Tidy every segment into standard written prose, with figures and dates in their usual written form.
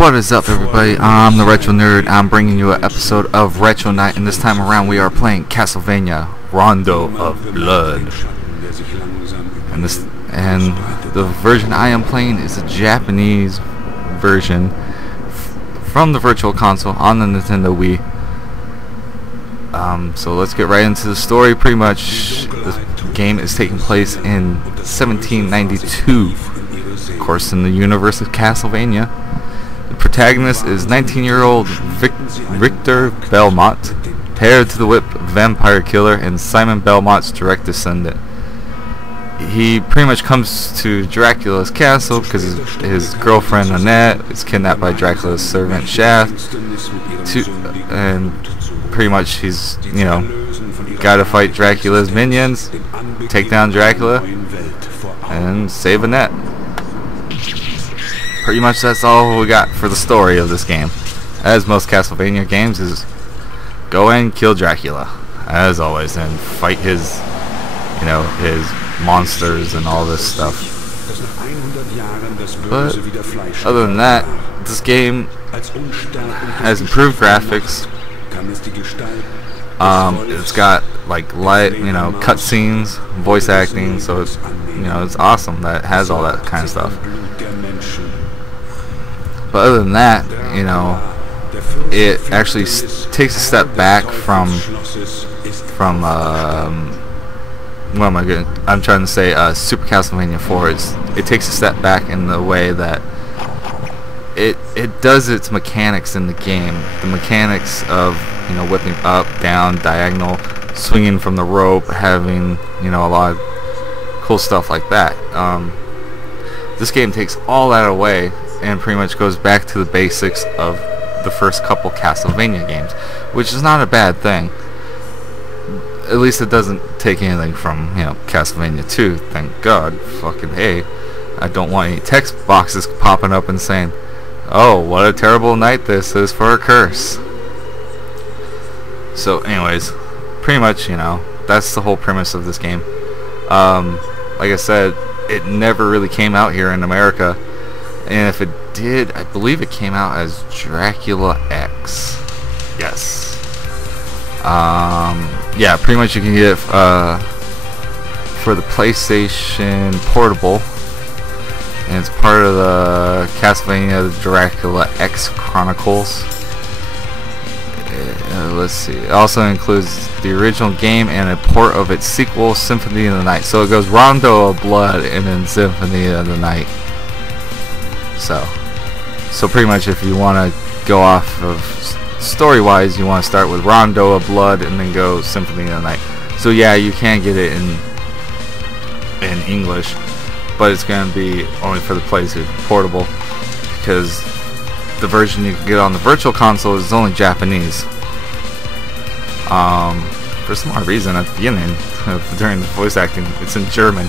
What is up, everybody? I'm the Retro Nerd. I'm bringing you an episode of Retro Night, and this time around we are playing Castlevania Rondo of Blood. And the version I am playing is a Japanese version from the Virtual Console on the Nintendo Wii. So let's get right into the story. Pretty much, this game is taking place in 1792, of course, in the universe of Castlevania. The protagonist is 19-year-old Ritcher Belmont, heir to the whip vampire killer and Simon Belmont's direct descendant. He pretty much comes to Dracula's castle because his girlfriend Annette is kidnapped by Dracula's servant Shaft, and pretty much he's, you know, got to fight Dracula's minions, take down Dracula, and save Annette. Pretty much that's all we got for the story of this game. As most Castlevania games, is go and kill Dracula, as always, and fight his, you know, his monsters and all this stuff. But other than that, this game has improved graphics. It's got like cutscenes, voice acting, so it's, you know, it's awesome that it has all that kind of stuff. But other than that, you know, it actually takes a step back from what am I going? I'm trying to say Super Castlevania 4. It takes a step back in the way that it does its mechanics in the game. The mechanics of, you know, whipping up, down, diagonal, swinging from the rope, having, you know, a lot of cool stuff like that. This game takes all that away and pretty much goes back to the basics of the first couple Castlevania games, which is not a bad thing. At least it doesn't take anything from, you know, Castlevania 2, thank God. Fucking hey, I don't want any text boxes popping up and saying, oh, what a terrible night this is for a curse. So anyways, pretty much, you know, that's the whole premise of this game. Like I said, it never really came out here in America, and if it did, I believe it came out as Dracula X. Yes. Yeah, pretty much you can get it for the PlayStation Portable, and it's part of the Castlevania Dracula X Chronicles. Let's see. It also includes the original game and a port of its sequel, Symphony of the Night. So it goes Rondo of Blood and then Symphony of the Night. So pretty much if you want to go off of story-wise, you want to start with Rondo of Blood and then go Symphony of the Night. So yeah, you can get it in English, but it's going to be only for the PlayStation Portable, because the version you can get on the Virtual Console is only Japanese. For some odd reason, at the beginning, during the voice acting, it's in German.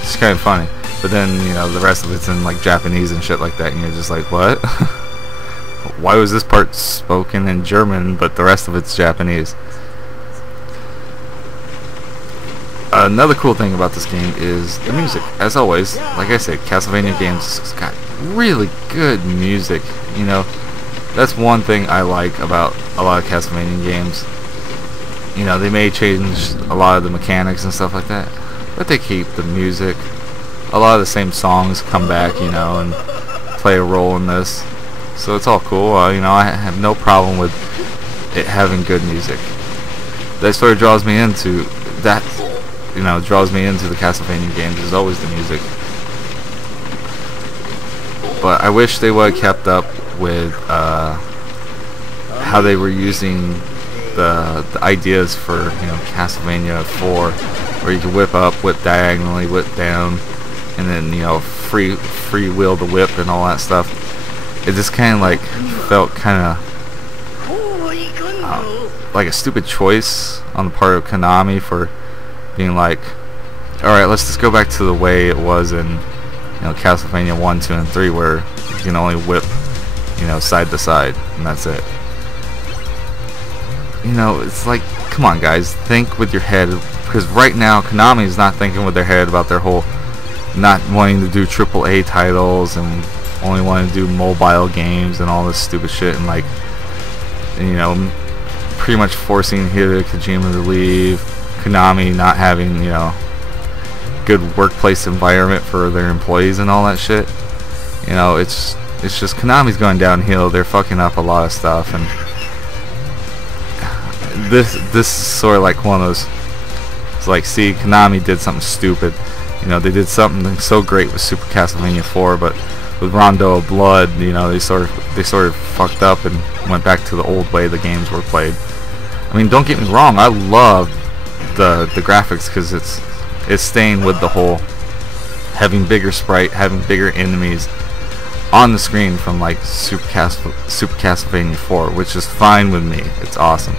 It's kind of funny. But then, you know, the rest of it's in like Japanese and shit like that, and you're just like, what? Why was this part spoken in German, but the rest of it's Japanese? Another cool thing about this game is the music. As always, like I said, Castlevania games got really good music. You know, that's one thing I like about a lot of Castlevania games. You know, they may change a lot of the mechanics and stuff like that, but they keep the music. A lot of the same songs come back, you know, and play a role in this. So it's all cool. You know, I have no problem with it having good music. That sort of draws me into that. You know, draws me into the Castlevania games is always the music. But I wish they would have kept up with how they were using the ideas for, you know, Castlevania 4, where you could whip up, whip diagonally, whip down, and then, you know, free wheel the whip and all that stuff. It just kind of like felt kind of like a stupid choice on the part of Konami for being like, alright, let's just go back to the way it was in, you know, Castlevania 1, 2, and 3, where you can only whip, you know, side to side, and that's it. You know, it's like, come on guys, think with your head, because right now Konami is not thinking with their head about their whole not wanting to do AAA titles and only want to do mobile games and all this stupid shit, and like, you know, pretty much forcing Hideo Kojima to leave, Konami not having, you know, good workplace environment for their employees and all that shit. You know, it's just Konami's going downhill. They're fucking up a lot of stuff, and this is sort of like one of those. It's like, see, Konami did something stupid. You know, they did something so great with Super Castlevania 4, but with Rondo of Blood, you know, they sort of fucked up and went back to the old way the games were played. I mean, don't get me wrong, I love the graphics, because it's staying with the whole having bigger sprite, having bigger enemies on the screen from like Super Castlevania 4, which is fine with me. It's awesome,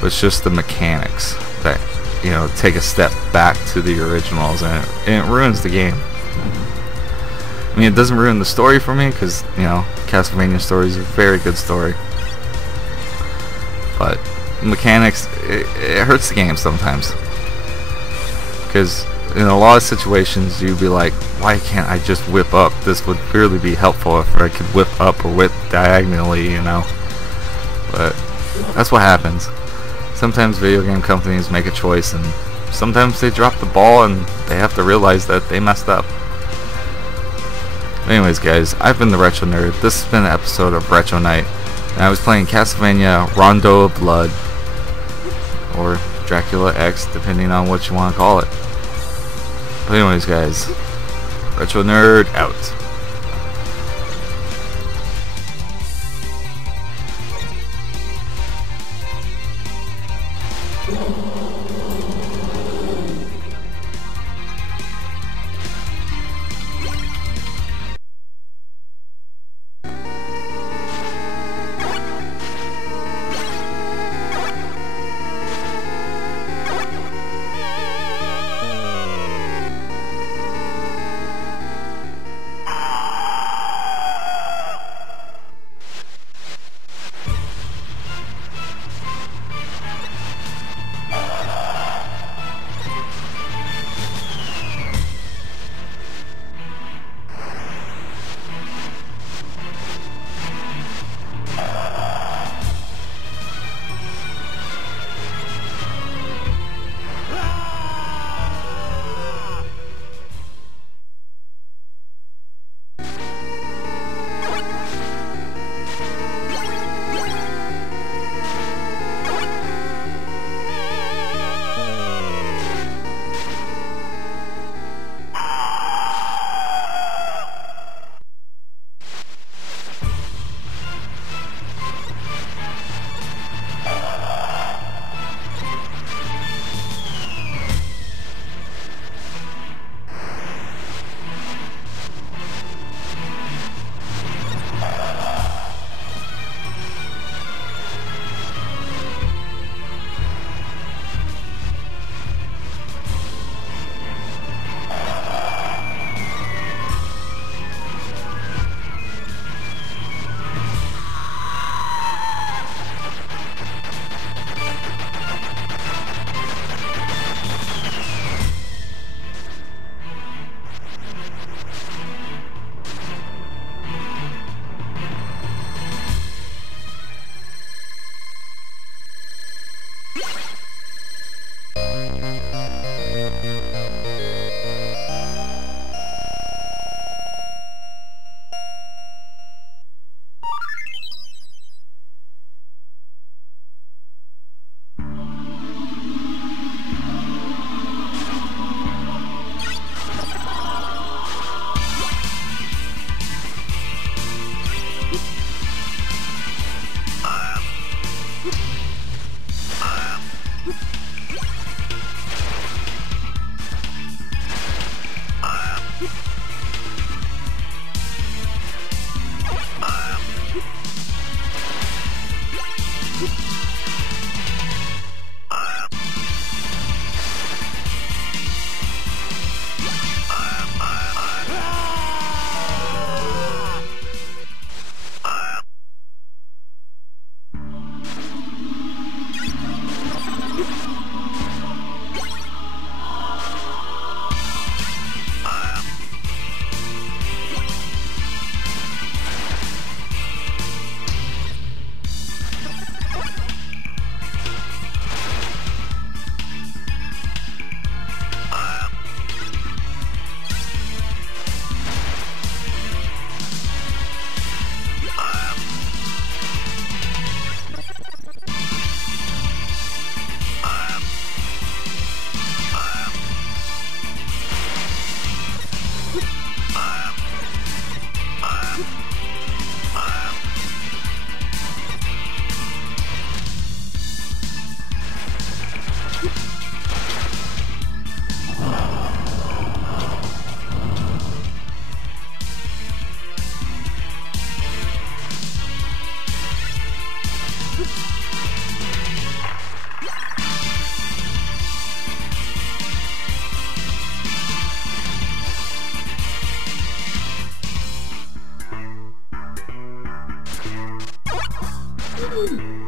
but it's just the mechanics that, you know, take a step back to the originals, and it ruins the game. I mean, it doesn't ruin the story for me, because, you know, Castlevania story is a very good story, but mechanics, it hurts the game sometimes, because in a lot of situations you'd be like, why can't I just whip up? This would really be helpful if I could whip up or whip diagonally, you know. But that's what happens. Sometimes video game companies make a choice, and sometimes they drop the ball and they have to realize that they messed up. Anyways, guys, I've been the Retro Nerd. This has been an episode of Retro Night, and I was playing Castlevania Rondo of Blood, or Dracula X, depending on what you want to call it. But anyways, guys, Retro Nerd out. Woo!